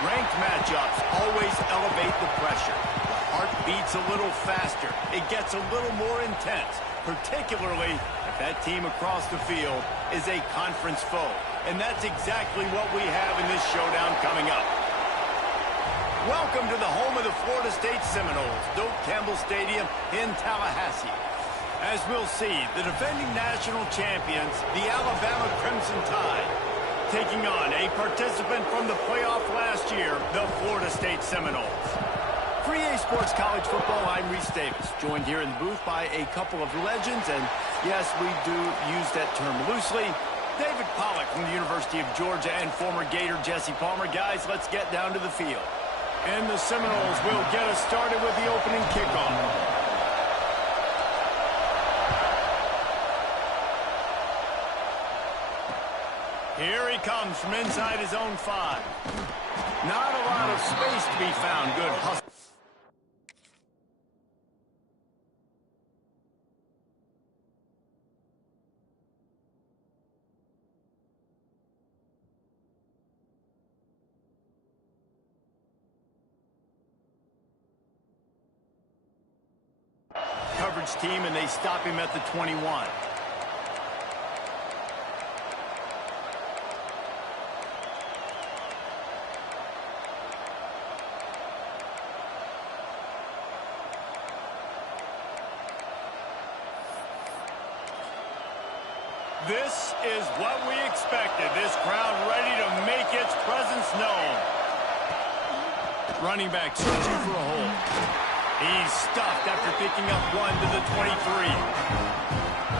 Ranked matchups always elevate the pressure. The heart beats a little faster. It gets a little more intense, particularly if that team across the field is a conference foe. And that's exactly what we have in this showdown coming up. Welcome to the home of the Florida State Seminoles, Doak Campbell Stadium in Tallahassee. As we'll see, the defending national champions, the Alabama Crimson Tide, taking on a participant from the playoff last year, the Florida State Seminoles. For EA Sports College Football, I'm Reese Davis, joined here in the booth by a couple of legends, and yes, we do use that term loosely. David Pollack from the University of Georgia and former Gator Jesse Palmer. Guys, let's get down to the field. And the Seminoles will get us started with the opening kickoff. Here he comes from inside his own 5. Not a lot of space to be found. Good hustle. Coverage team, and they stop him at the 21. This is what we expected. This crowd ready to make its presence known. Running back searching for a hole. He's stuffed after picking up 1 to the 23.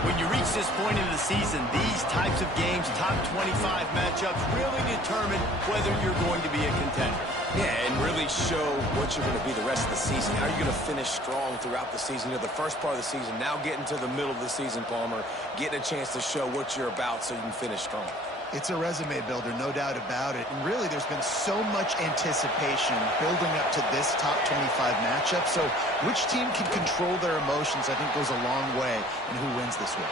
When you reach this point in the season, these types of games, top 25 matchups, really determine whether you're going to be a contender. Yeah, and really show what you're going to be the rest of the season. How are you going to finish strong throughout the season? You know, the first part of the season, now getting to the middle of the season, Palmer, getting a chance to show what you're about so you can finish strong. It's a resume builder, no doubt about it. And really, there's been so much anticipation building up to this top 25 matchup. So which team can control their emotions, I think, goes a long way in who wins this one.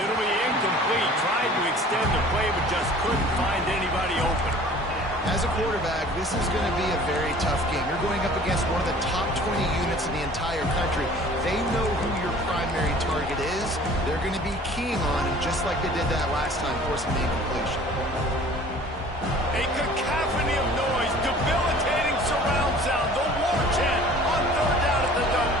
It'll be incomplete, trying to extend the play, but just couldn't find anybody open. As a quarterback, this is going to be a very tough game. You're going up against one of the top 20 units in the entire country. They know who your primary target is. They're going to be keying on him, just like they did that last time, forcing the incompletion. A cacophony of noise, debilitating surround sound, the war chant on 3rd down at the Dome.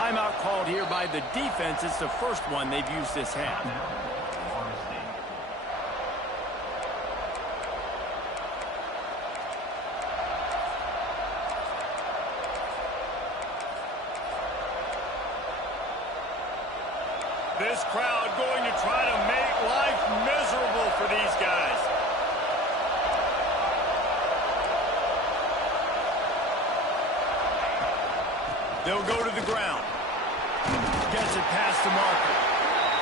Timeout called here by the defense. It's the first one they've used this half. This crowd going to try to make life miserable for these guys. They'll go to the ground. Gets it past the marker.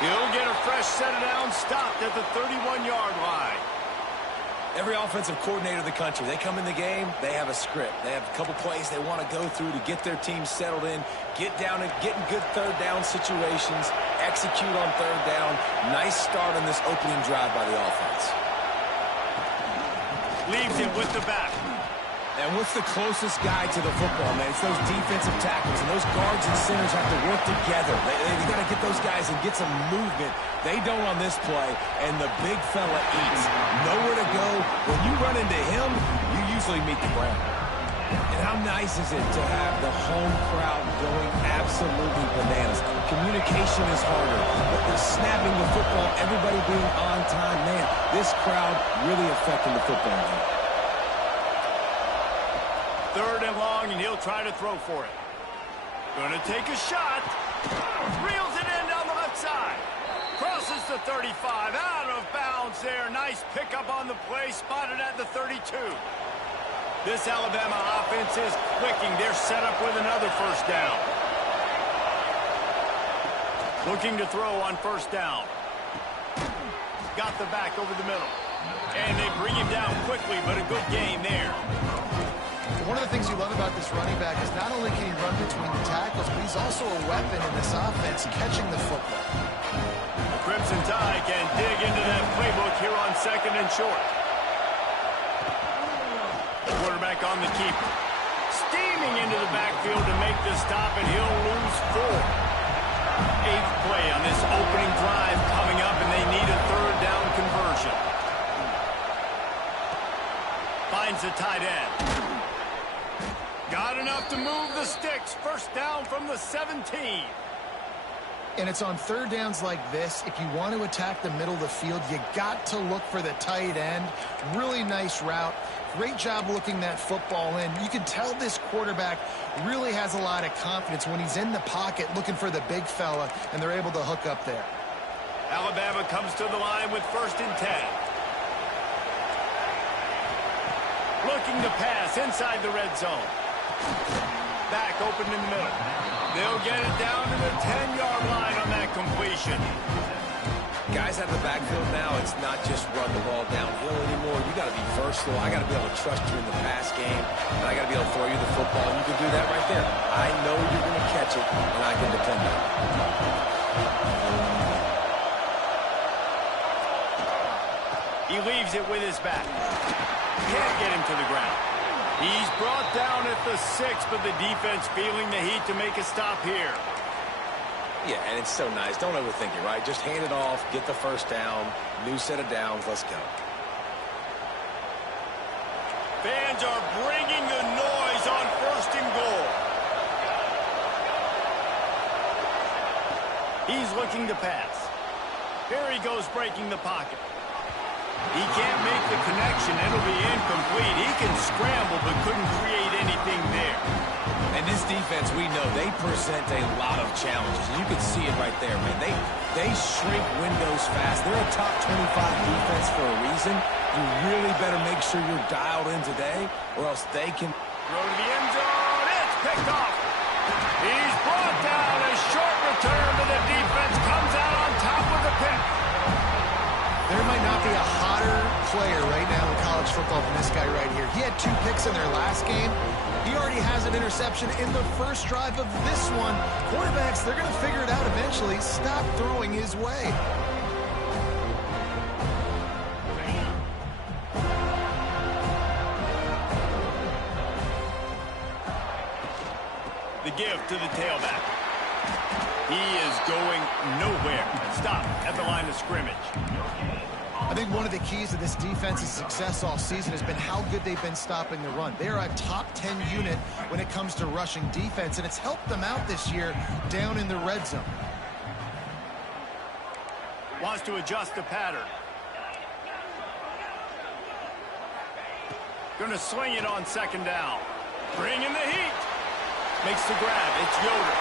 He'll get a fresh set of downs, stopped at the 31-yard line. Every offensive coordinator in the country, they come in the game, they have a script. They have a couple plays they want to go through to get their team settled in, get down and get in good 3rd down situations, execute on 3rd down. Nice start on this opening drive by the offense. Leaves it with the back. And what's the closest guy to the football, man? It's those defensive tackles, and those guards and centers have to work together. They got to get those guys and get some movement. They don't on this play, and the big fella eats. Nowhere to go. When you run into him, you usually meet the ground. And how nice is it to have the home crowd going absolutely bananas? communication is harder. The snapping the football, everybody being on time. Man, this crowd really affecting the football game. 3rd and long, and he'll try to throw for it. Going to take a shot. Reels it in down the left side. Crosses the 35. Out of bounds there. Nice pickup on the play. Spotted at the 32. This Alabama offense is clicking. They're set up with another first down. Looking to throw on first down. Got the back over the middle. And they bring him down quickly, but a good gain there. One of the things you love about this running back is not only can he run between the tackles, but he's also a weapon in this offense, catching the football. The Crimson Tide can dig into that playbook here on 2nd and short. The quarterback on the keeper. Steaming into the backfield to make the stop, and he'll lose 4. 8th play on this opening drive coming up, and they need a 3rd down conversion. Finds the tight end. Got enough to move the sticks. First down from the 17. And it's on 3rd downs like this. If you want to attack the middle of the field, you got to look for the tight end. Really nice route. Great job looking that football in. You can tell this quarterback really has a lot of confidence when he's in the pocket looking for the big fella, and they're able to hook up there. Alabama comes to the line with 1st and 10. Looking to pass inside the red zone. Back open in the middle. They'll get it down to the 10-yard line on that completion. Guys out of the backfield now, it's not just run the ball downhill anymore. You got to be versatile. I got to be able to trust you in the pass game, and I got to be able to throw you the football. And you can do that right there. I know you're going to catch it, and I can depend on it. He leaves it with his back. Can't get him to the ground. He's brought down at the 6, but the defense feeling the heat to make a stop here. Yeah, and it's so nice. Don't overthink it, right? Just hand it off, get the first down, new set of downs, let's go. Fans are bringing the noise on 1st and goal. He's looking to pass. Here he goes breaking the pocket. He can't make the connection. It'll be incomplete. He can scramble, but couldn't create anything there. And this defense, we know, they present a lot of challenges. You can see it right there, man. They shrink windows fast. They're a top 25 defense for a reason. You really better make sure you're dialed in today, or else they can throw to the end zone. It's picked off. He's brought down. A short return, but the defense comes out on top with the pick. There might not be a hotter player right now in college football than this guy right here. He had 2 picks in their last game. He already has an interception in the first drive of this one. Quarterbacks, they're going to figure it out eventually. Stop throwing his way. The give to the tailback. He is going nowhere. Stop at the line of scrimmage. I think one of the keys to this defense's success all season has been how good they've been stopping the run. They're a top 10 unit when it comes to rushing defense, and it's helped them out this year down in the red zone. Wants to adjust the pattern. Going to swing it on 2nd down. Bring in the heat. Makes the grab. It's Yoder.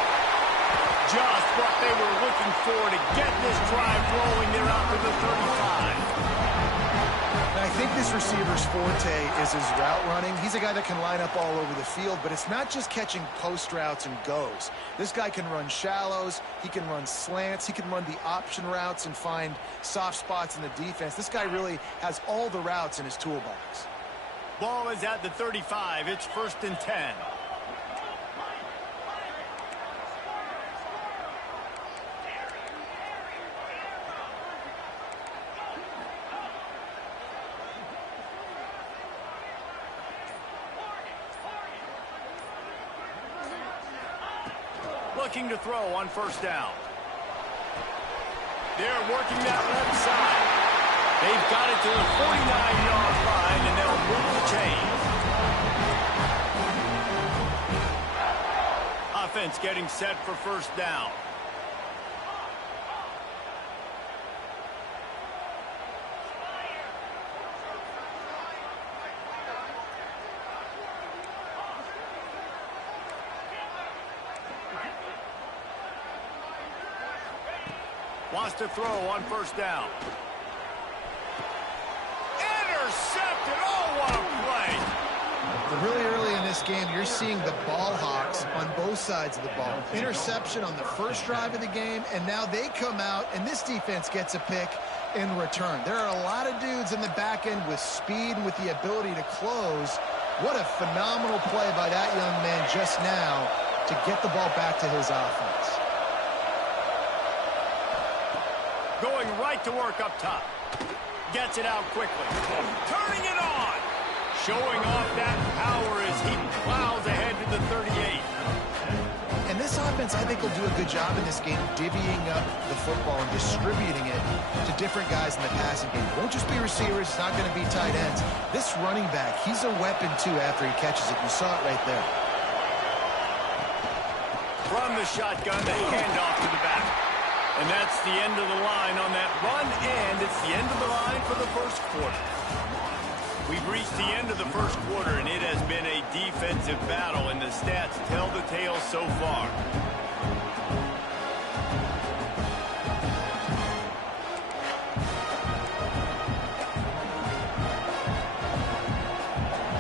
Just what they were looking for to get this drive rolling. They're out to the 35. I think this receiver's forte is his route running. He's a guy that can line up all over the field, but it's not just catching post routes and goes. This guy can run shallows, he can run slants, he can run the option routes and find soft spots in the defense. This guy really has all the routes in his toolbox. Ball is at the 35. It's 1st and 10. Looking to throw on 1st down. They're working that left side. They've got it to the 49-yard line, and they'll move the chains. Offense getting set for 1st down. Wants to throw on first down. Intercepted. Oh, what a play. Really early in this game, you're seeing the ball hawks on both sides of the ball. Interception on the first drive of the game, and now they come out, and this defense gets a pick in return. There are a lot of dudes in the back end with speed and with the ability to close. What a phenomenal play by that young man just now to get the ball back to his offense. Going right to work up top. Gets it out quickly. Turning it on. Showing off that power as he plows ahead to the 38. And this offense, I think, will do a good job in this game divvying up the football and distributing it to different guys in the passing game. It won't just be receivers. It's not going to be tight ends. This running back, he's a weapon, too, after he catches it. You saw it right there. From the shotgun, the handoff to the back. And that's the end of the line on that run, and it's the end of the line for the first quarter. We've reached the end of the first quarter, and it has been a defensive battle, and the stats tell the tale so far.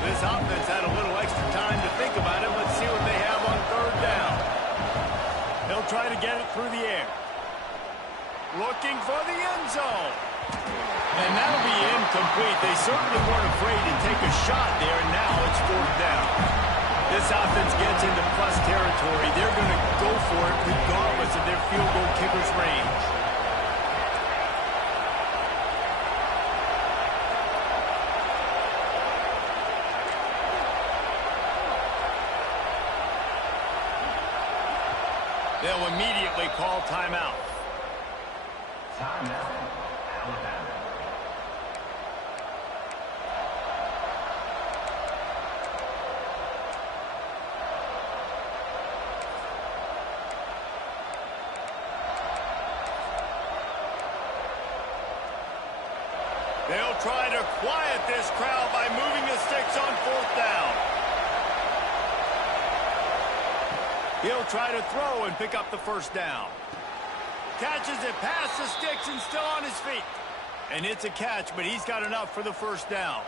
This offense had a little extra time to think about it. Let's see what they have on third down. They'll try to get it through the air. Looking for the end zone. And that'll be incomplete. They certainly weren't afraid to take a shot there, and now it's fourth down. This offense gets into plus territory. They're going to go for it regardless of their field goal kicker's range. They'll immediately call timeout. Timeout, Alabama. They'll try to quiet this crowd by moving the sticks on fourth down. He'll try to throw and pick up the first down. Catches it past the sticks and still on his feet. And it's a catch, but he's got enough for the first down.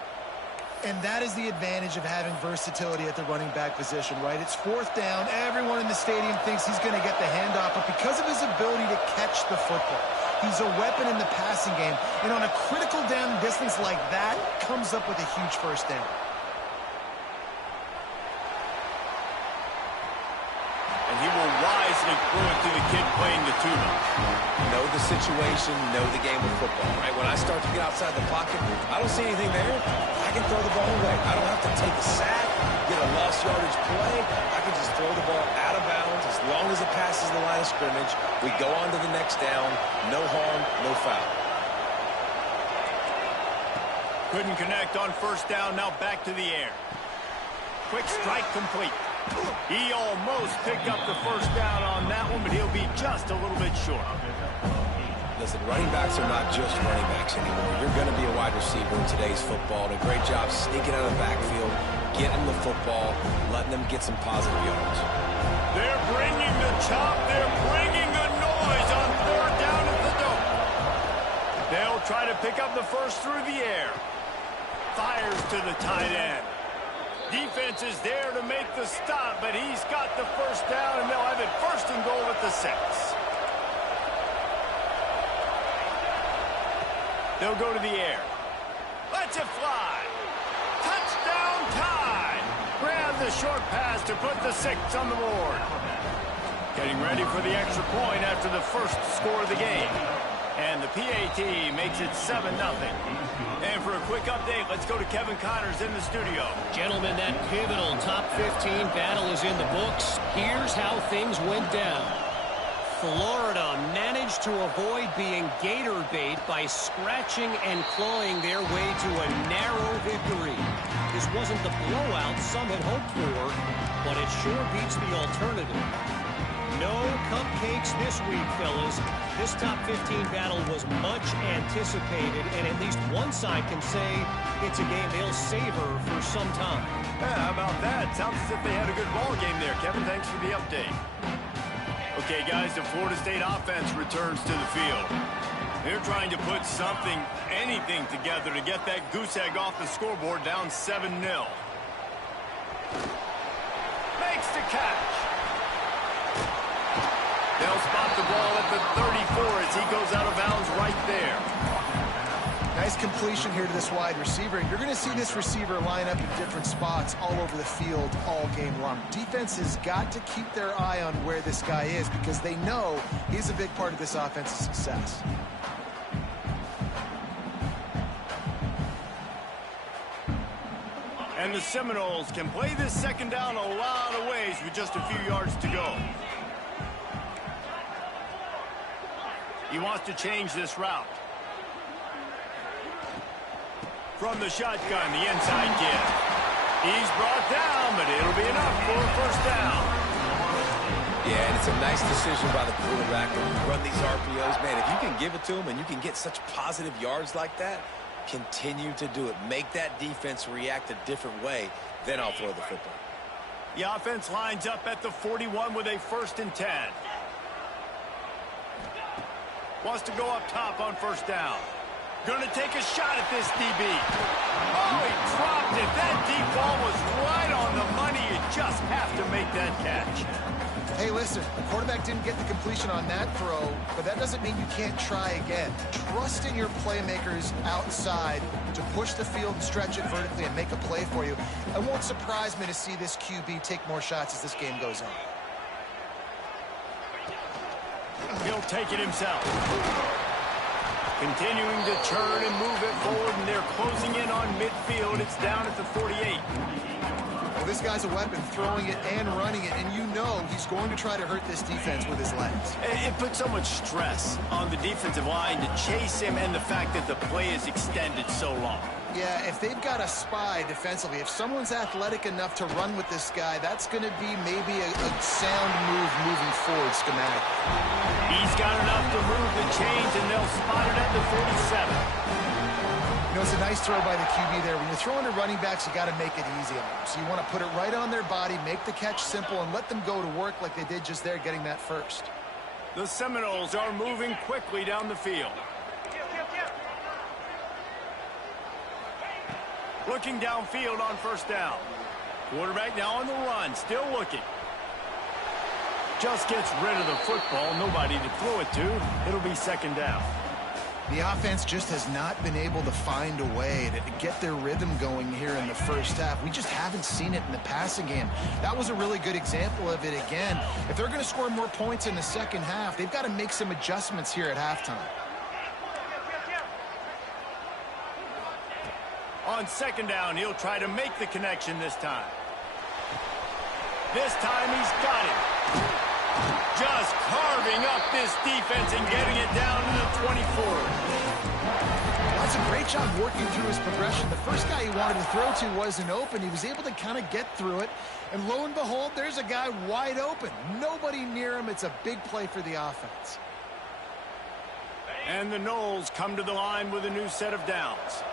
And that is the advantage of having versatility at the running back position, right? It's fourth down. Everyone in the stadium thinks he's going to get the handoff, but because of his ability to catch the football, he's a weapon in the passing game. And on a critical down distance like that, comes up with a huge first down. And he will wisely throw it to the kid playing the tuba. Know the situation, know the game of football, right? When I start to get outside the pocket, I don't see anything there. I can throw the ball away. I don't have to take a sack, get a lost yardage play. I can just throw the ball out of bounds as long as it passes the line of scrimmage. We go on to the next down. No harm, no foul. Couldn't connect on first down. Now back to the air. Quick strike complete. He almost picked up the first down on that one, but he'll be just a little bit short. Listen, running backs are not just running backs anymore. You're going to be a wide receiver in today's football. And a great job sneaking out of the backfield, getting the football, letting them get some positive yards. They're bringing the chop. They're bringing the noise on third down at the dome. They'll try to pick up the first through the air. Fires to the tight end. Defense is there to make the stop, but he's got the first down, and they'll have it first and goal at the 6. They'll go to the air. Lets it fly. Touchdown tie. Grab the short pass to put the 6 on the board. Getting ready for the extra point after the first score of the game. And the PAT makes it 7-0. And for a quick update, let's go to Kevin Connors in the studio. Gentlemen, that pivotal top 15 battle is in the books. Here's how things went down. Florida managed to avoid being gator bait by scratching and clawing their way to a narrow victory. This wasn't the blowout some had hoped for, but it sure beats the alternative. No cupcakes this week, fellas. This top 15 battle was much anticipated, and at least one side can say it's a game they'll savor for some time. Yeah, how about that? Sounds as if they had a good ball game there. Kevin, thanks for the update. Okay, guys, the Florida State offense returns to the field. They're trying to put something, anything together to get that goose egg off the scoreboard down 7-0. Makes the catch. They'll spot the ball at the 34 as he goes out of bounds right there. Nice completion here to this wide receiver. You're going to see this receiver line up in different spots all over the field all game long. Defense has got to keep their eye on where this guy is because they know he's a big part of this offense's success. And the Seminoles can play this second down a lot of ways with just a few yards to go. He wants to change this route. From the shotgun, the inside kid. He's brought down, but it'll be enough for a first down. Yeah, and it's a nice decision by the quarterback to run these RPOs. Man, if you can give it to him and you can get such positive yards like that, continue to do it. Make that defense react a different way, then I'll throw the football. The offense lines up at the 41 with a 1st and 10. Wants to go up top on first down. Going to take a shot at this DB. Oh, he dropped it. That deep ball was right on the money. You just have to make that catch. Hey, listen, the quarterback didn't get the completion on that throw, but that doesn't mean you can't try again. Trust in your playmakers outside to push the field and stretch it vertically and make a play for you. It won't surprise me to see this QB take more shots as this game goes on. He'll take it himself. Continuing to turn and move it forward, and they're closing in on midfield. It's down at the 48. Well, this guy's a weapon, throwing it and running it, and you know he's going to try to hurt this defense with his legs. It puts so much stress on the defensive line to chase him and the fact that the play is extended so long. Yeah, if they've got a spy defensively, if someone's athletic enough to run with this guy, that's going to be maybe a sound move moving forward schematic. He's got enough to move the chains, and they'll spot it at the 47. You know, it's a nice throw by the QB there. When you're throwing to running backs, you got to make it easy on them. So you want to put it right on their body, make the catch simple, and let them go to work like they did just there, getting that first. The Seminoles are moving quickly down the field. Looking downfield on first down. Quarterback now on the run, still looking. Just gets rid of the football, nobody to throw it to. It'll be second down. The offense just has not been able to find a way to get their rhythm going here in the first half. We just haven't seen it in the passing game. That was a really good example of it again. If they're going to score more points in the second half, they've got to make some adjustments here at halftime. On second down, he'll try to make the connection this time. This time he's got it. Just carving up this defense and getting it down to the 24. That's a great job working through his progression. The first guy he wanted to throw to wasn't open. He was able to kind of get through it. And lo and behold, there's a guy wide open. Nobody near him. It's a big play for the offense. And the Noles come to the line with a new set of downs.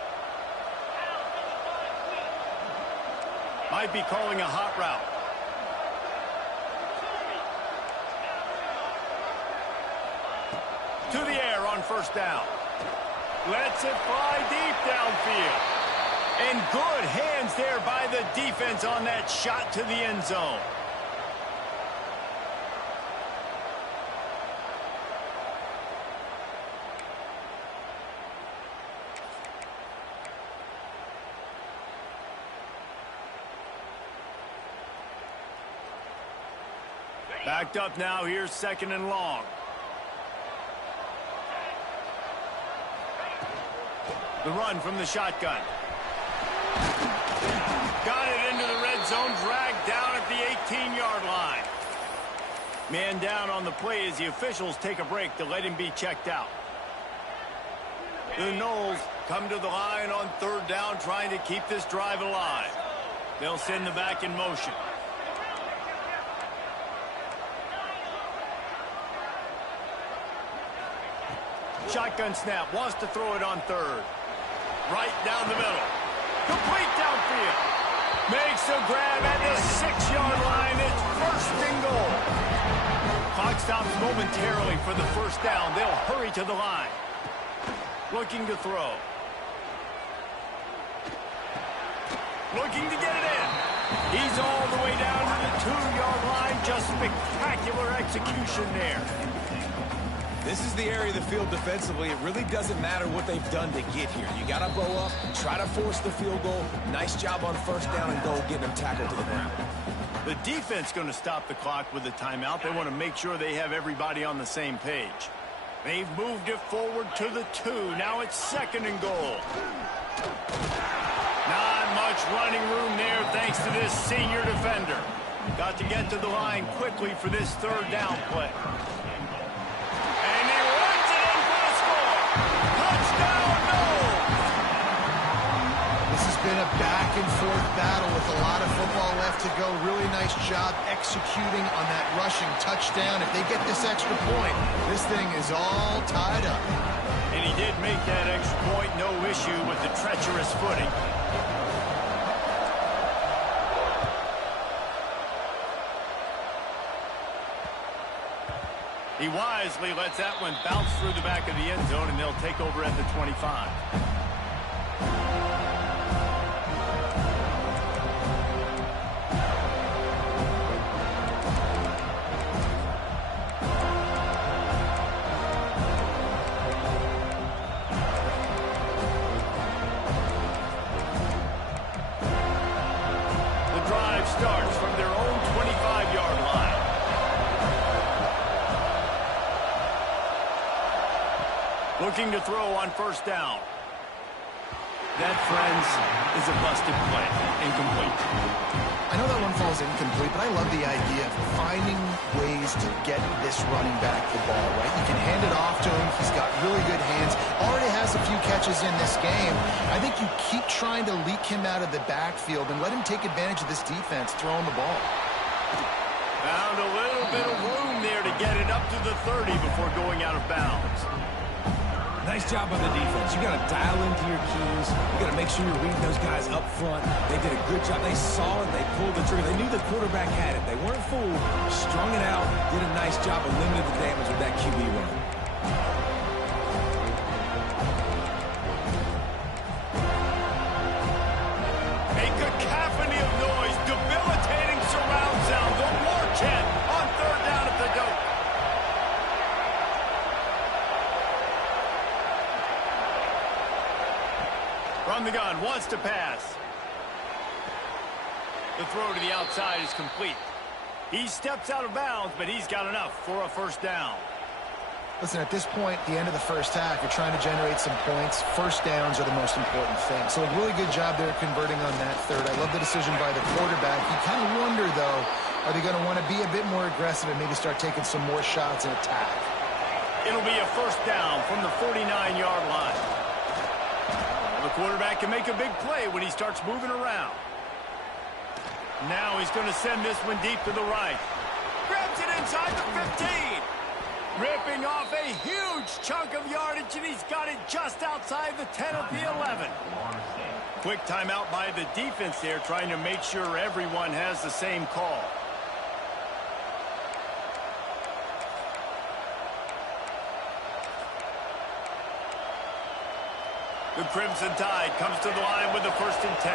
Might be calling a hot route. To the air on first down. Lets it fly deep downfield. And good hands there by the defense on that shot to the end zone. Backed up now, here's second and long. The run from the shotgun. Got it into the red zone, dragged down at the 18-yard line. Man down on the play as the officials take a break to let him be checked out. The Noles come to the line on third down, trying to keep this drive alive. They'll send the back in motion. Shotgun snap, wants to throw it on third. Right down the middle. Complete downfield. Makes a grab at the 6-yard line. It's first and goal. Clock stops momentarily for the first down. They'll hurry to the line. Looking to throw. Looking to get it in. He's all the way down to the 2-yard line. Just spectacular execution there. This is the area of the field defensively. It really doesn't matter what they've done to get here. You got to bow up, try to force the field goal. Nice job on first down and goal, getting them tackled to the ground. The defense going to stop the clock with a timeout. They want to make sure they have everybody on the same page. They've moved it forward to the 2. Now it's 2nd and goal. Not much running room there thanks to this senior defender. Got to get to the line quickly for this 3rd down play. And he runs it in for the score. Touchdown, no! This has been a back-and-forth battle with a lot of football left to go. Really nice job executing on that rushing touchdown. If they get this extra point, this thing is all tied up. And he did make that extra point, no issue with the treacherous footing. He wisely lets that one bounce through the back of the end zone, and they'll take over at the 25. The drive starts from their own 25-yard line. Looking to throw on first down. That, friends, is a busted play. Incomplete. I know that one falls incomplete, but I love the idea of finding ways to get this running back the ball, right? You can hand it off to him. He's got really good hands. Already has a few catches in this game. I think you keep trying to leak him out of the backfield and let him take advantage of this defense throwing the ball. Found a little bit of room there to get it up to the 30 before going out of bounds. Nice job on the defense. You got to dial into your keys. You got to make sure you're reading those guys up front. They did a good job. They saw it. They pulled the trigger. They knew the quarterback had it. They weren't fooled. Strung it out. Did a nice job of limiting the damage with that QB run. A cacophony of noise. Debilitating surround sound. The war chant on 3rd down at the dope. From the gun, wants to pass. The throw to the outside is complete. He steps out of bounds, but he's got enough for a first down. Listen, at this point, the end of the first half, you're trying to generate some points. First downs are the most important thing. So a really good job there converting on that 3rd. I love the decision by the quarterback. You kind of wonder, though, are they going to want to be a bit more aggressive and maybe start taking some more shots and attack? It'll be a first down from the 49-yard line. The quarterback can make a big play when he starts moving around. Now he's going to send this one deep to the right. Grabs it inside the 15. Ripping off a huge chunk of yardage, and he's got it just outside the 10 of the 11. Quick timeout by the defense there, trying to make sure everyone has the same call. The Crimson Tide comes to the line with the 1st and 10.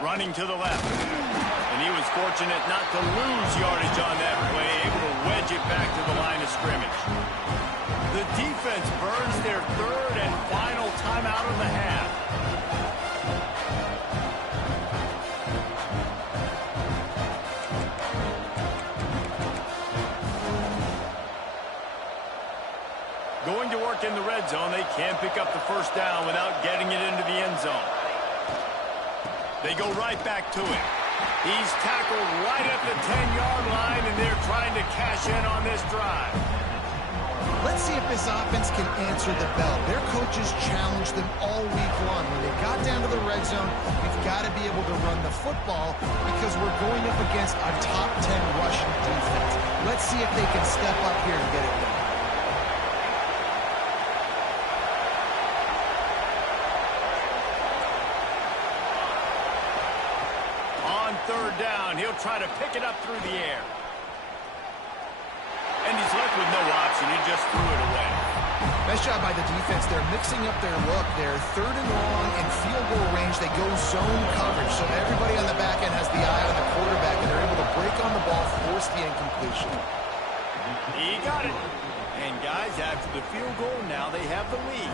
Running to the left. And he was fortunate not to lose yardage on that play, able to wedge it back to the line of scrimmage. The defense burns their 3rd and final timeout of the half. Going to work in the red zone. They can't pick up the first down without getting it into the end zone. They go right back to him. He's tackled right at the 10-yard line, and they're trying to cash in on this drive. Let's see if this offense can answer the bell. Their coaches challenged them all week long. When they got down to the red zone, we've got to be able to run the football because we're going up against a top 10 rushing defense. Let's see if they can step up here and get it done. On 3rd down. try to pick it up through the air. And he's left with no option. He just threw it away. Nice job by the defense. They're mixing up their look. They're 3rd and long in field goal range. They go zone coverage. So everybody on the back end has the eye on the quarterback, and they're able to break on the ball, force the incompletion. He got it. And guys, after the field goal, now they have the lead.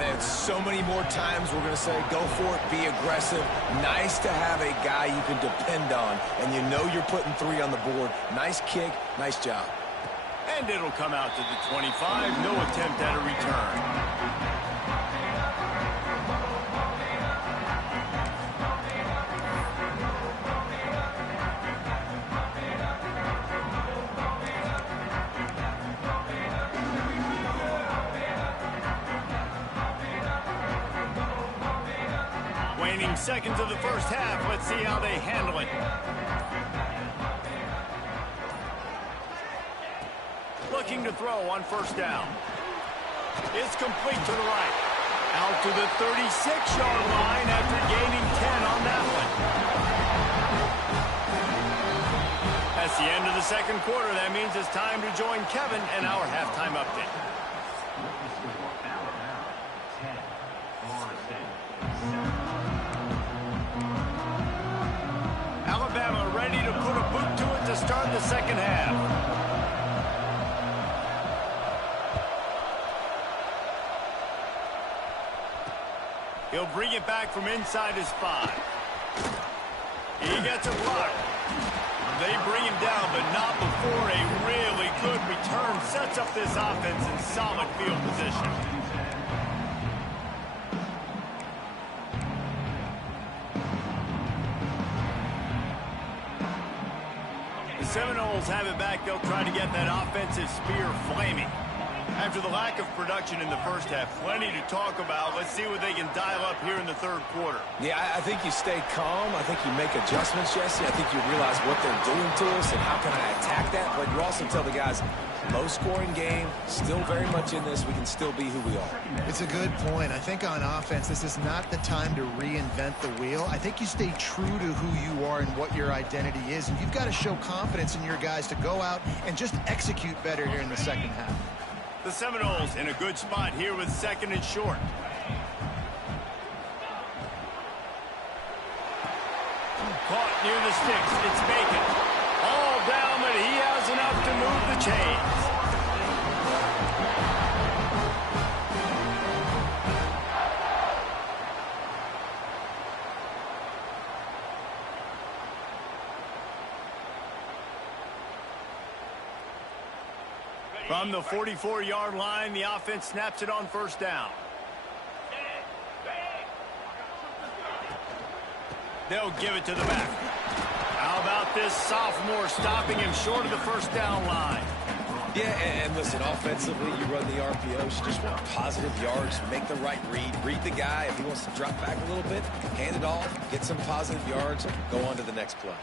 Man, so many more times we're going to say, go for it, be aggressive. Nice to have a guy you can depend on, and you know you're putting 3 on the board. Nice kick, nice job. And it'll come out to the 25. No attempt at a return. Waning seconds of the first half. Let's see how they handle it. Looking to throw on first down. It's complete to the right. Out to the 36-yard line after gaining 10 on that one. That's the end of the second quarter. That means it's time to join Kevin and our halftime update. Alabama ready to put a boot to it to start the second half. He'll bring it back from inside his 5. He gets a block. They bring him down, but not before a really good return sets up this offense in solid field position. The Seminoles have it back. They'll try to get that offensive spear flaming. After the lack of production in the first half, plenty to talk about. Let's see what they can dial up here in the third quarter. Yeah, I think you stay calm. I think you make adjustments, Jesse. I think you realize what they're doing to us and how can I attack that. But you also tell the guys, low-scoring game, still very much in this. We can still be who we are. It's a good point. I think on offense, this is not the time to reinvent the wheel. I think you stay true to who you are and what your identity is. And you've got to show confidence in your guys to go out and just execute better here in the second half. The Seminoles in a good spot here with 2nd and short. Caught near the sticks. It's vacant. All down, but he has enough to move the chains. From the 44-yard line, the offense snaps it on first down. They'll give it to the back. How about this sophomore stopping him short of the first down line? Yeah, and listen, offensively, you run the RPOs. You just want positive yards, make the right read the guy. If he wants to drop back a little bit, hand it off, get some positive yards, go on to the next play.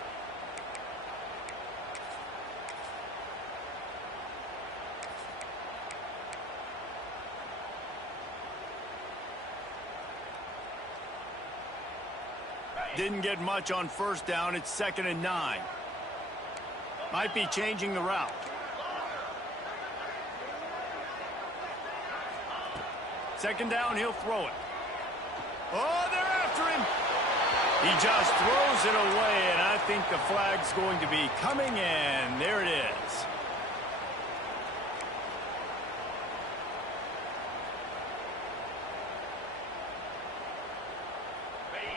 Didn't get much on first down. It's 2nd and 9. Might be changing the route. Second down, he'll throw it. Oh, they're after him. He just throws it away, and I think the flag's going to be coming in. There it is.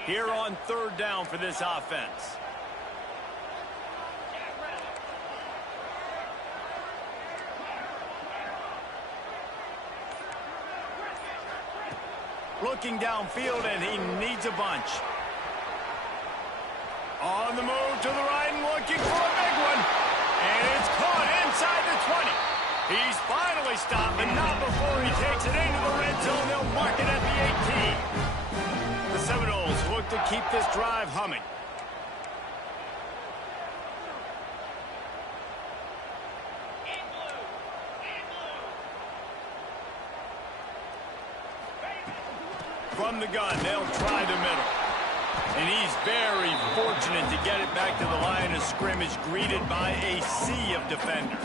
Here on third down for this offense. Looking downfield, and he needs a bunch. On the move to the right and looking for a big one. And it's caught inside the 20. He's finally stopped, but not before he takes it into the red zone. They'll mark it at the 18. The Seminoles look to keep this drive humming. From the gun, they'll try the middle. And he's very fortunate to get it back to the line of scrimmage, greeted by a sea of defenders.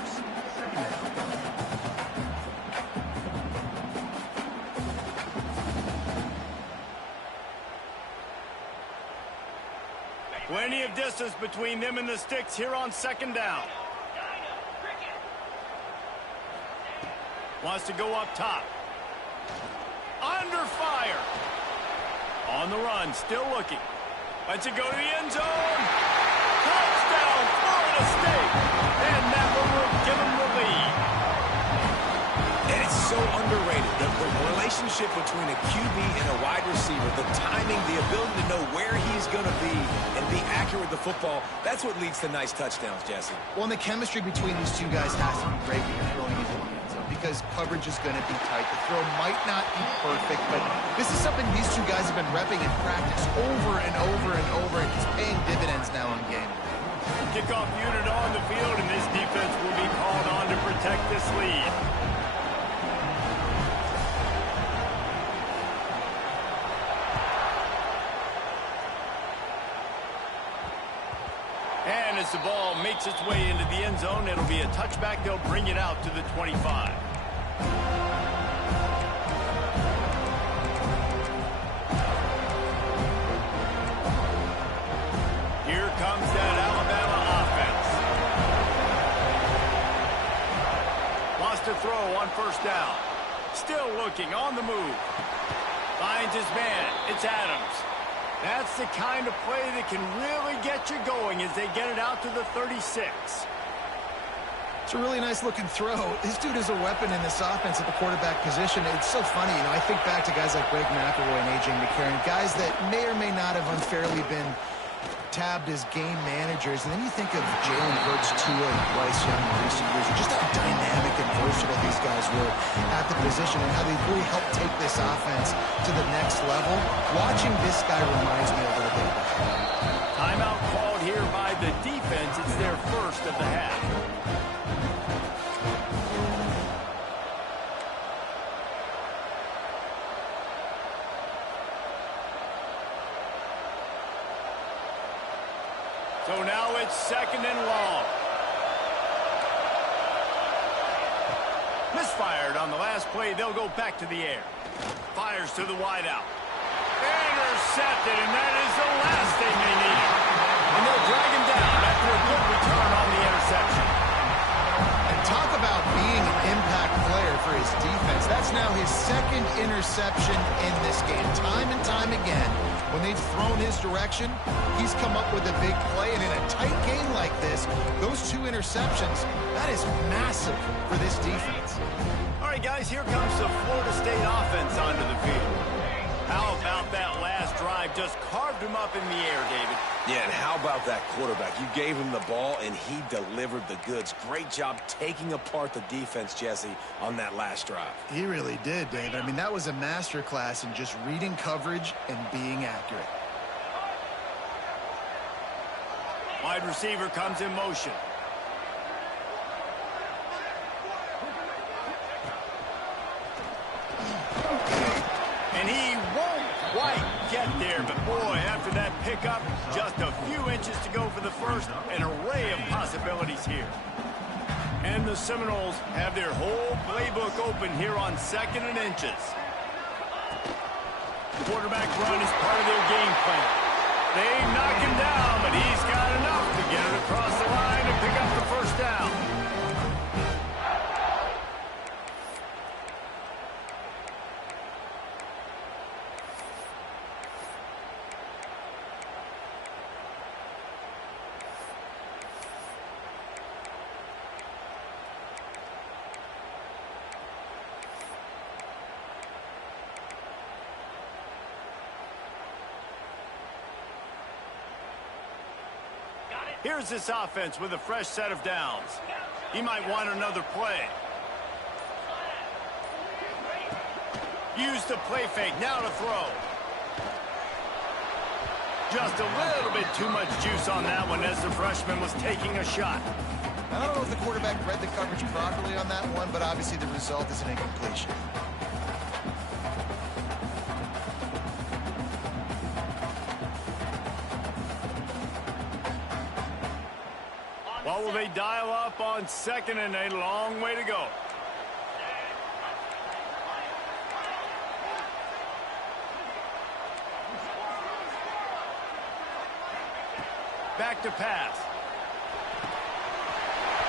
Plenty of distance between them and the sticks here on second down. Wants to go up top. Under fire. On the run, still looking. Lets it go to the end zone. Touchdown, Florida State. And that one will give them the lead. And it's so underrated. The relationship between a QB and a wide receiver, the timing, the ability to know where he's going to be and be accurate with the football, that's what leads to nice touchdowns, Jesse. Well, and the chemistry between these two guys has to be great when you're throwing into the end zone because coverage is going to be tight. The throw might not be perfect, but this is something these two guys have been repping in practice over and over and over, and it's paying dividends now in game. Kickoff unit on the field, and this defense will be called on to protect this lead. And as the ball makes its way into the end zone, it'll be a touchback. They'll bring it out to the 25. Here comes that Alabama offense. Wants to throw on first down. Still looking on the move. Finds his man. It's Adams. That's the kind of play that can really get you going as they get it out to the 36. It's a really nice-looking throw. This dude is a weapon in this offense at the quarterback position. It's so funny, you know, I think back to guys like Greg McElroy and A.J. McCarron, guys that may or may not have unfairly been tabbed as game managers, and then you think of Jalen Hurts, Tua, and Bryce Young in recent years, and just how dynamic and versatile these guys were at the position and how they really helped take this offense to the next level. Watching this guy reminds me a little bit of that. Timeout called here by the defense. It's their first of the half. So now it's second and long. Misfired on the last play. They'll go back to the air. Fires to the wideout. Intercepted, and that is the last thing they needed. And they'll drag him down after a good return on the interception. And talk about being an impact player for his defense. That's now his second interception in this game. Time and time again, when they've thrown his direction, he's come up with a big play. And in a tight game like this, those two interceptions, that is massive for this defense. All right, guys, here comes the Florida State offense onto the field. How about that last drive? Just carved him up in the air, David. Yeah, and how about that quarterback? You gave him the ball, and he delivered the goods. Great job taking apart the defense, Jesse, on that last drive. He really did, David. I mean, that was a masterclass in just reading coverage and being accurate. Wide receiver comes in motion. And he won't quite get there, but boy, after that pickup, just a few inches to go for the first. An array of possibilities here. And the Seminoles have their whole playbook open here on second and inches. Quarterback run is part of their game plan. They knock him down, but he's got enough to get it across the line and pick up the first down. Here's this offense with a fresh set of downs. He might want another play. Use the play fake, now to throw. Just a little bit too much juice on that one as the freshman was taking a shot. I don't know if the quarterback read the coverage properly on that one, but obviously the result is an incompletion. What will they dial up on second and a long way to go? Back to pass.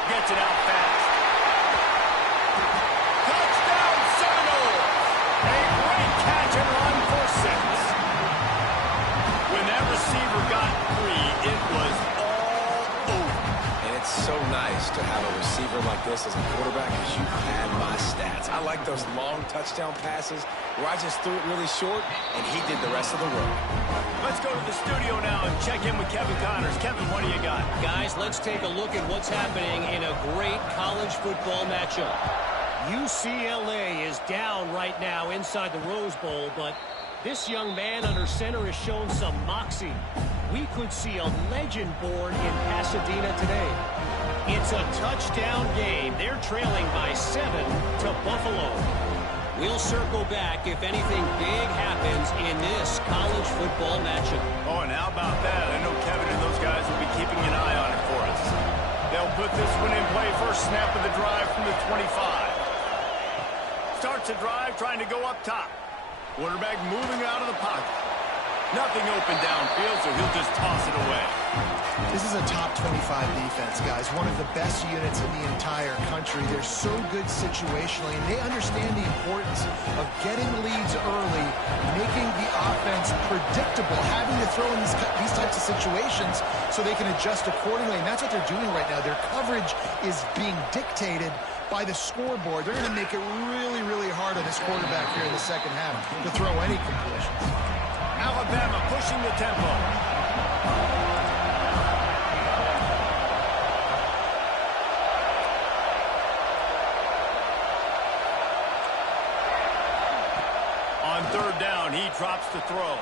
Gets it out fast. Touchdown Seminoles! A great catch and run for 6. When that receiver got free, it was all over. And it's so nice to have a receiver like this as a quarterback because you had my stats. I like those long touchdown passes where I just threw it really short and he did the rest of the work. Let's go to the studio now and check in with Kevin Connors. Kevin, what do you got? Guys, let's take a look at what's happening in a great college football matchup. UCLA is down right now inside the Rose Bowl, but this young man under center has shown some moxie. We could see a legend born in Pasadena today. It's a touchdown game. They're trailing by 7 to Buffalo. We'll circle back if anything big happens in this college football matchup. Oh, and how about that? I know Kevin and those guys will be keeping an eye on it for us. They'll put this one in play. First snap of the drive from the 25. Starts a drive trying to go up top. Quarterback moving out of the pocket. Nothing open downfield, so he'll just toss it away. This is a top 25 defense, guys. One of the best units in the entire country. They're so good situationally, and they understand the importance of getting leads early, making the offense predictable, having to throw in these types of situations so they can adjust accordingly, and that's what they're doing right now. Their coverage is being dictated by the scoreboard. They're going to make it really, really hard on this quarterback here in the second half to throw any completions. Alabama pushing the tempo. On third down, he drops to throw.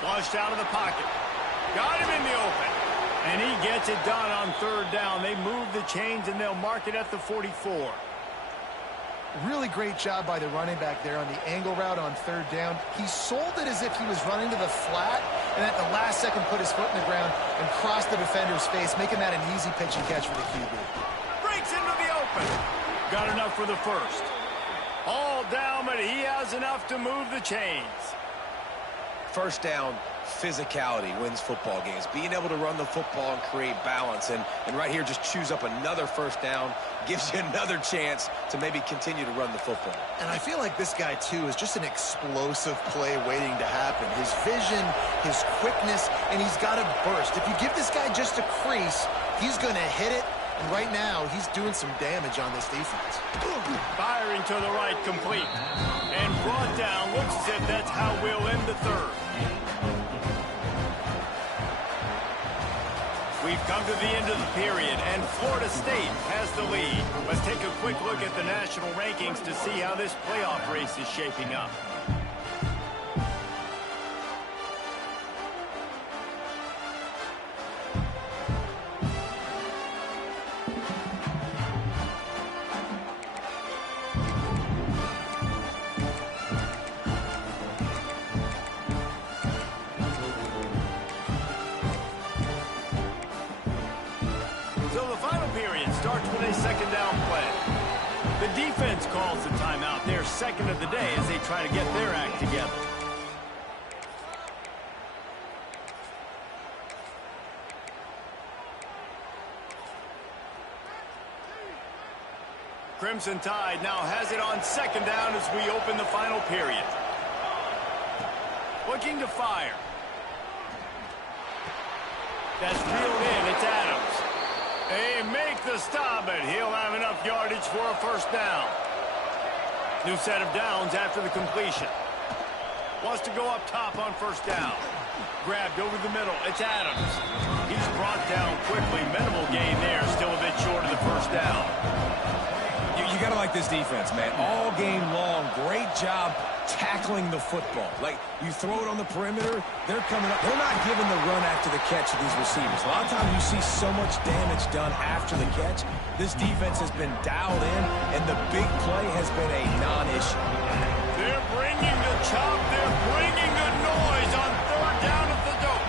Flushed out of the pocket. Got him in the open. And he gets it done on third down. They move the chains, and they'll mark it at the 44. Really great job by the running back there on the angle route on third down. He sold it as if he was running to the flat, and at the last second put his foot in the ground and crossed the defender's face, making that an easy pitch and catch for the QB. Breaks into the open. Got enough for the first. All down, but he has enough to move the chains. First down, physicality wins football games. Being able to run the football and create balance. And right here, just choose up another first down. Gives you another chance to maybe continue to run the football. And I feel like this guy, too, is just an explosive play waiting to happen. His vision, his quickness, and he's got a burst. If you give this guy just a crease, he's going to hit it. And right now, he's doing some damage on this defense. Firing to the right, complete. And brought down. Looks as if that's how we'll end the third. We've come to the end of the period, and Florida State has the lead. Let's take a quick look at the national rankings to see how this playoff race is shaping up. Second down play. The defense calls the timeout, their second of the day, as they try to get their act together. Crimson Tide now has it on second down as we open the final period. Looking to fire. That's reeled in. It's Adams. They make the stop, but he'll have enough yardage for a first down. New set of downs after the completion. Wants to go up top on first down. Grabbed over the middle. It's Adams. He's brought down quickly. Minimal gain there. Still a bit short of the first down. You got to like this defense, man. All game long, great job tackling the football. Like, you throw it on the perimeter, they're coming up. They're not giving the run after the catch to these receivers. A lot of times you see so much damage done after the catch. This defense has been dialed in, and the big play has been a non-issue. They're bringing the chop. They're bringing the noise on third down at the dope.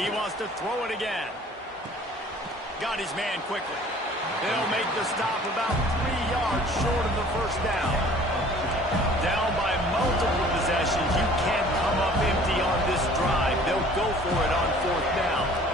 He wants to throw it again. Got his man quickly. They'll make the stop about 3 yards short of the first down. Down by multiple possessions. You can't come up empty on this drive. They'll go for it on 4th down.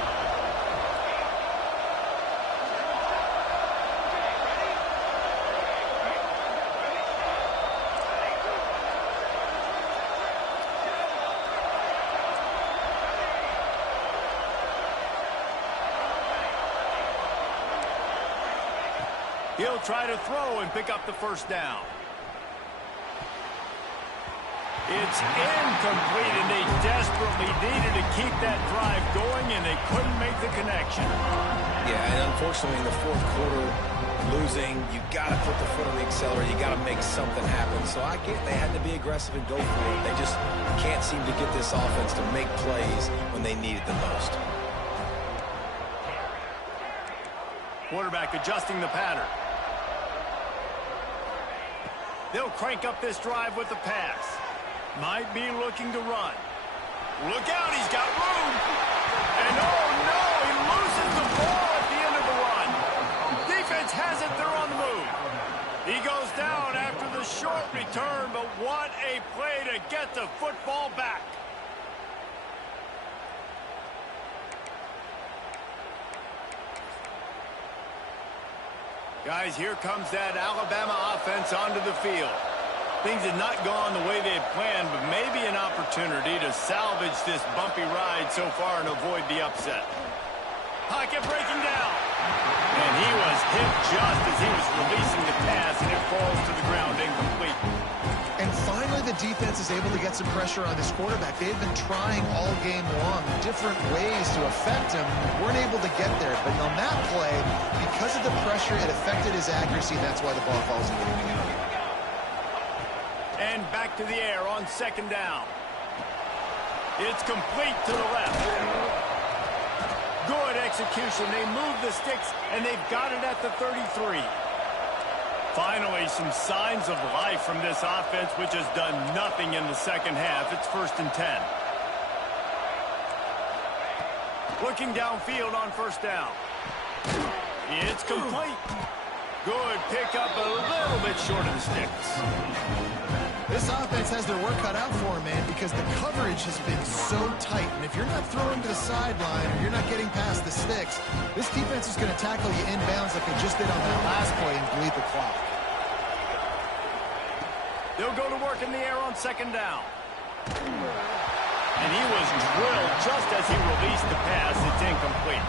He'll try to throw and pick up the first down. It's incomplete, and they desperately needed to keep that drive going, and they couldn't make the connection. Yeah, and unfortunately in the 4th quarter, losing, you got to put the foot on the accelerator. You got to make something happen. So I get they had to be aggressive and go for it. They just can't seem to get this offense to make plays when they need it the most. Quarterback adjusting the pattern. They'll crank up this drive with the pass. Might be looking to run. Look out, he's got room. And oh no, he loses the ball at the end of the run. Defense has it, they're on the move. He goes down after the short return, but what a play to get the football back. Guys, here comes that Alabama offense onto the field. Things had not gone the way they had planned, but maybe an opportunity to salvage this bumpy ride so far and avoid the upset. Pocket breaking down. And he was hit just as he was releasing the pass, and it falls to the ground incomplete. And finally, the defense is able to get some pressure on this quarterback. They've been trying all game long different ways to affect him. Weren't able to get there. But on that play, because of the pressure, it affected his accuracy. That's why the ball falls into the end. And back to the air on 2nd down. It's complete to the left. Good execution. They move the sticks, and they've got it at the 33. Finally, some signs of life from this offense, which has done nothing in the second half. It's 1st and 10. Looking downfield on 1st down. It's complete. Good pickup, a little bit short of the sticks. This offense has their work cut out for them, man, because the coverage has been so tight. And if you're not throwing to the sideline or you're not getting past the sticks, this defense is going to tackle you inbounds like they just did on that last play and bleed the clock. They'll go to work in the air on 2nd down. And he was drilled just as he released the pass. It's incomplete.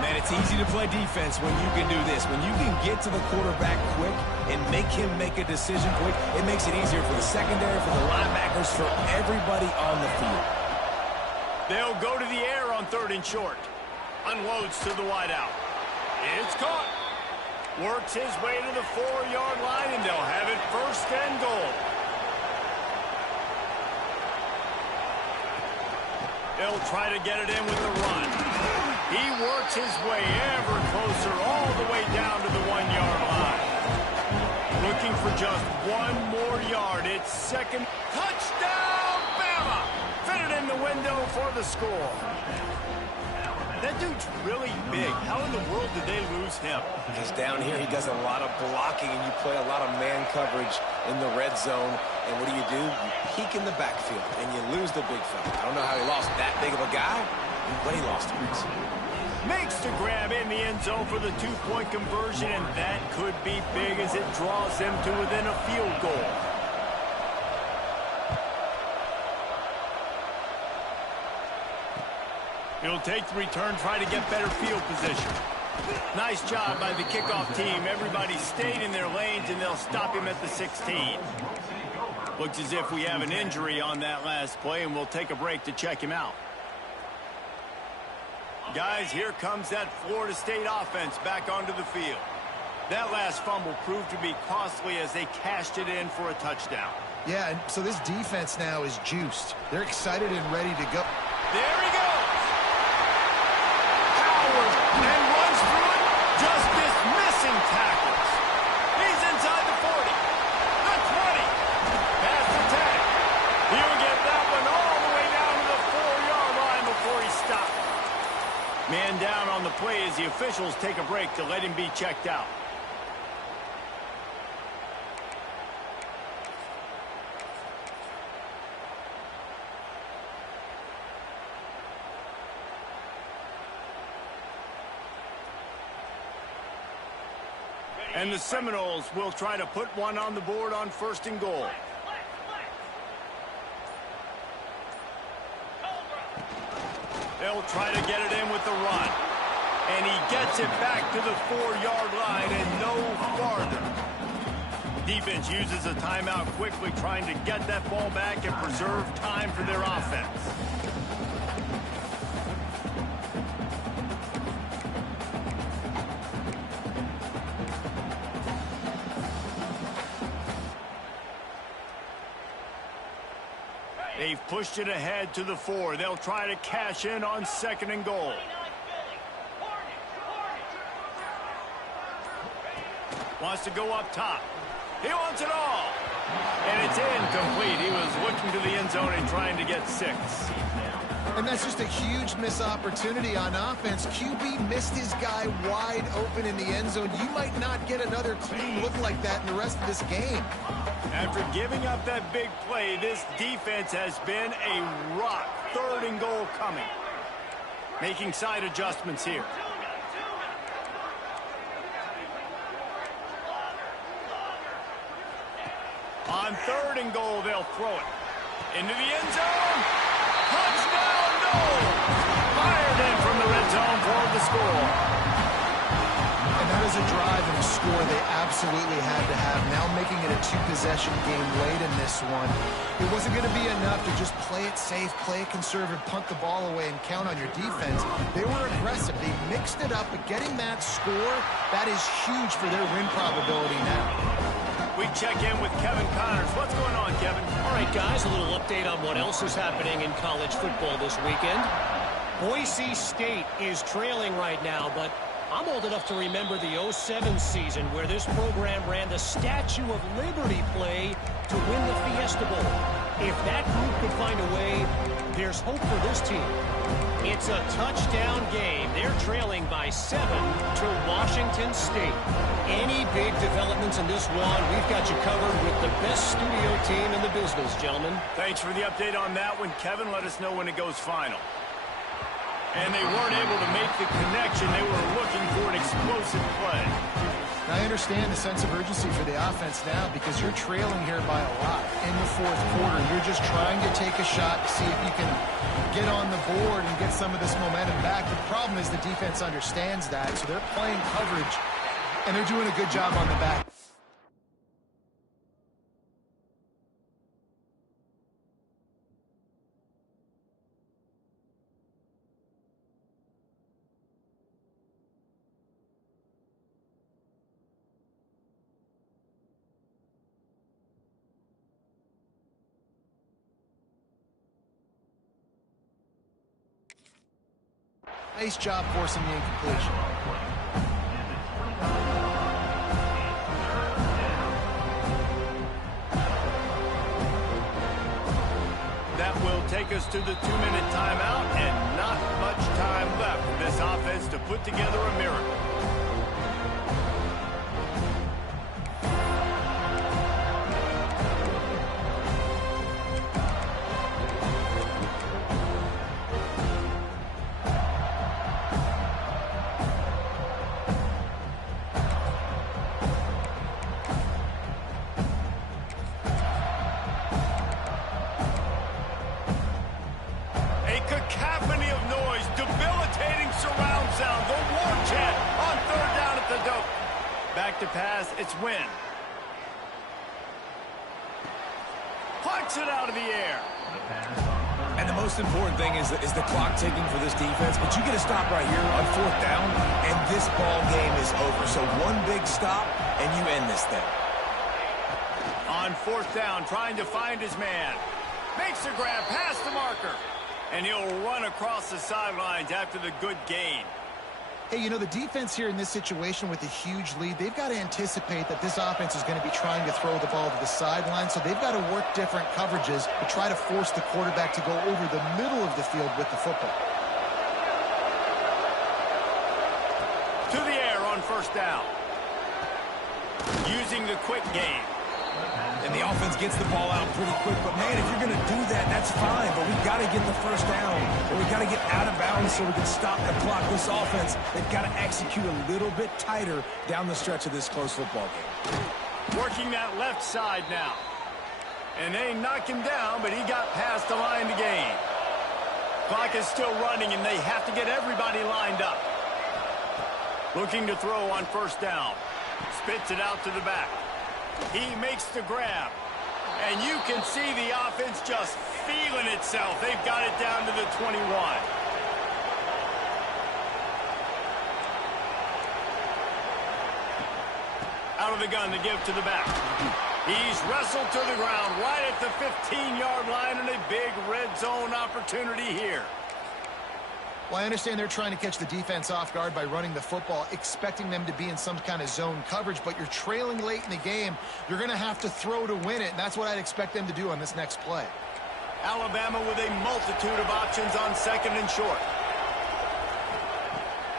Man, it's easy to play defense when you can do this. When you can get to the quarterback quick and make him make a decision quick, it makes it easier for the secondary, for the linebackers, for everybody on the field. They'll go to the air on 3rd and short. Unloads to the wideout. It's caught. Works his way to the 4-yard line, and they'll have it 1st and goal. They'll try to get it in with the run. He works his way ever closer all the way down to the 1-yard line. Looking for just 1 more yard. It's 2nd. Touchdown, Bama! Fitted in the window for the score. That dude's really big. How in the world did they lose him? Because down here he does a lot of blocking, and you play a lot of man coverage in the red zone. And what do? You peek in the backfield, and you lose the big fella. I don't know how he lost that big of a guy, but he lost him. Makes the grab in the end zone for the 2-point conversion, and that could be big as it draws them to within a field goal. He'll take the return, try to get better field position. Nice job by the kickoff team. Everybody stayed in their lanes, and they'll stop him at the 16. Looks as if we have an injury on that last play, and we'll take a break to check him out. Guys, here comes that Florida State offense back onto the field. That last fumble proved to be costly as they cashed it in for a touchdown. Yeah, and so this defense now is juiced. They're excited and ready to go. There he goes. Powers and runs through it, just dismissing tackles. He's inside the 40, the 20, past the 10. He'll get that one all the way down to the 4-yard line before he stops. officials take a break to let him be checked out. And the Seminoles will try to put one on the board on 1st and goal. They'll try to get it in with the run. And he gets it back to the 4-yard line and no farther. Defense uses a timeout quickly, trying to get that ball back and preserve time for their offense. They've pushed it ahead to the 4. They'll try to cash in on 2nd and goal. Wants to go up top. He wants it all. And it's incomplete. He was looking to the end zone and trying to get 6. And that's just a huge missed opportunity on offense. QB missed his guy wide open in the end zone. You might not get another clean look like that in the rest of this game. After giving up that big play, this defense has been a rock. 3rd and goal coming. Making side adjustments here. On 3rd and goal, they'll throw it. Into the end zone. Touchdown, no! Fired in from the red zone for the score. And that is a drive and a score they absolutely had to have. Now making it a 2-possession game late in this one. It wasn't going to be enough to just play it safe, play it conservative, punt the ball away, and count on your defense. They were aggressive. They mixed it up, but getting that score, that is huge for their win probability now. We check in with Kevin Connors. What's going on, Kevin? All right, guys, a little update on what else is happening in college football this weekend. Boise State is trailing right now, but I'm old enough to remember the 07 season where this program ran the Statue of Liberty play to win the Fiesta Bowl. If that group could find a way, there's hope for this team. It's a touchdown game. They're trailing by 7 to Washington State. Any big developments in this one, we've got you covered with the best studio team in the business, gentlemen. Thanks for the update on that one, Kevin. Let us know when it goes final. And they weren't able to make the connection. They were looking for an explosive play. Now, I understand the sense of urgency for the offense now because you're trailing here by a lot in the 4th quarter. You're just trying to take a shot to see if you can get on the board and get some of this momentum back. The problem is the defense understands that, so they're playing coverage, and they're doing a good job on the back. Nice job forcing the incompletion. That will take us to the 2-minute timeout, and not much time left for this offense to put together a miracle. Cacophony of noise, debilitating surround sound, the war chant on 3rd down at the dope. Back to pass, it's Wynn. Punts it out of the air. And the most important thing is the clock ticking for this defense, but you get a stop right here on 4th down, and this ball game is over. So one big stop, and you end this thing. On 4th down, trying to find his man. Makes the grab past the marker. And he'll run across the sidelines after the good gain. Hey, you know, the defense here in this situation with a huge lead, they've got to anticipate that this offense is going to be trying to throw the ball to the sideline, so they've got to work different coverages to try to force the quarterback to go over the middle of the field with the football. first down. Using the quick game. And the offense gets the ball out pretty quick. But, man, if you're going to do that, that's fine. But we've got to get the first down. Or we've got to get out of bounds so we can stop the clock. This offense, they've got to execute a little bit tighter down the stretch of this close football game. Working that left side now. And they knock him down, but he got past the line to gain. Clock is still running, and they have to get everybody lined up. Looking to throw on first down. Spits it out to the back. He makes the grab. And you can see the offense just feeling itself. They've got it down to the 21. Out of the gun to give to the back. He's wrestled to the ground right at the 15-yard line, and a big red zone opportunity here. Well, I understand they're trying to catch the defense off guard by running the football, expecting them to be in some kind of zone coverage, but you're trailing late in the game. You're going to have to throw to win it, and that's what I'd expect them to do on this next play. Alabama with a multitude of options on second and short.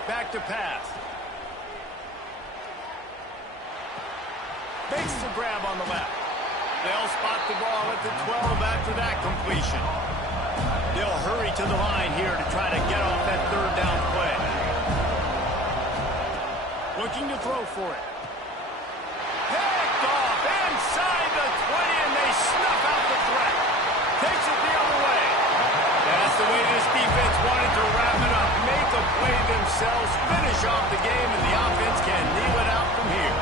Back to pass. Makes the grab on the left. They'll spot the ball at the 12 after that completion. They'll hurry to the line here to try to get off that third down play. Looking to throw for it. Picked off inside the 20, and they snuff out the threat. Takes it the other way. That's the way this defense wanted to wrap it up. Make a play themselves, finish off the game, and the offense can kneel it out from here.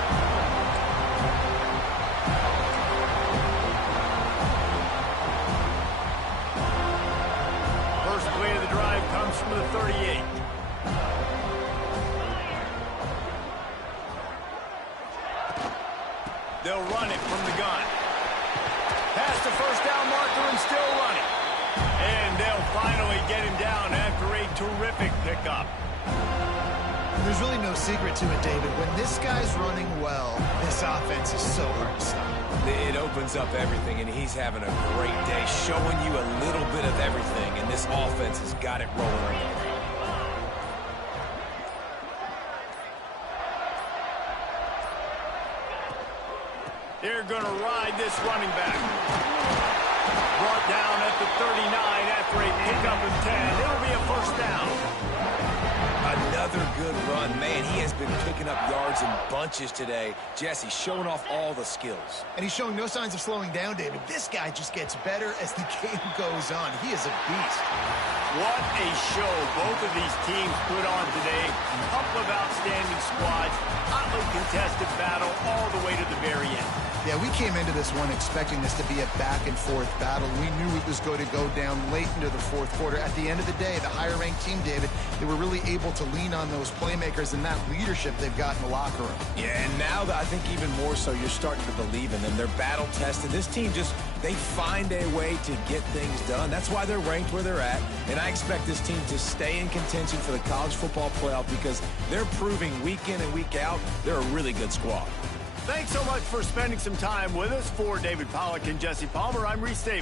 Play of the drive comes from the 38. They'll run it from the gun. Past the first down marker and still running. And they'll finally get him down after a terrific pickup. There's really no secret to it, David. When this guy's running well, this offense is so hard to stop. It opens up everything, and he's having a great day, showing you a little bit of everything, and this offense has got it rolling right now. They're going to ride this running back. Brought down at the 39 after a pickup of 10. It'll be a first down. Another good run. Man, he has been picking up yards in bunches today. Jesse showing off all the skills. And he's showing no signs of slowing down, David. This guy just gets better as the game goes on. He is a beast. What a show both of these teams put on today. A couple of outstanding squads. Hotly contested battle all the way to the very end. Yeah, we came into this one expecting this to be a back-and-forth battle. We knew it was going to go down late into the fourth quarter. At the end of the day, the higher-ranked team, David, they were really able to lean on those playmakers and that leadership they've got in the locker room. Yeah, and now I think even more so, you're starting to believe in them. They're battle-tested. This team just, they find a way to get things done. That's why they're ranked where they're at. And I expect this team to stay in contention for the college football playoff because they're proving week in and week out they're a really good squad. Thanks so much for spending some time with us. For David Pollack and Jesse Palmer, I'm Reese Davis.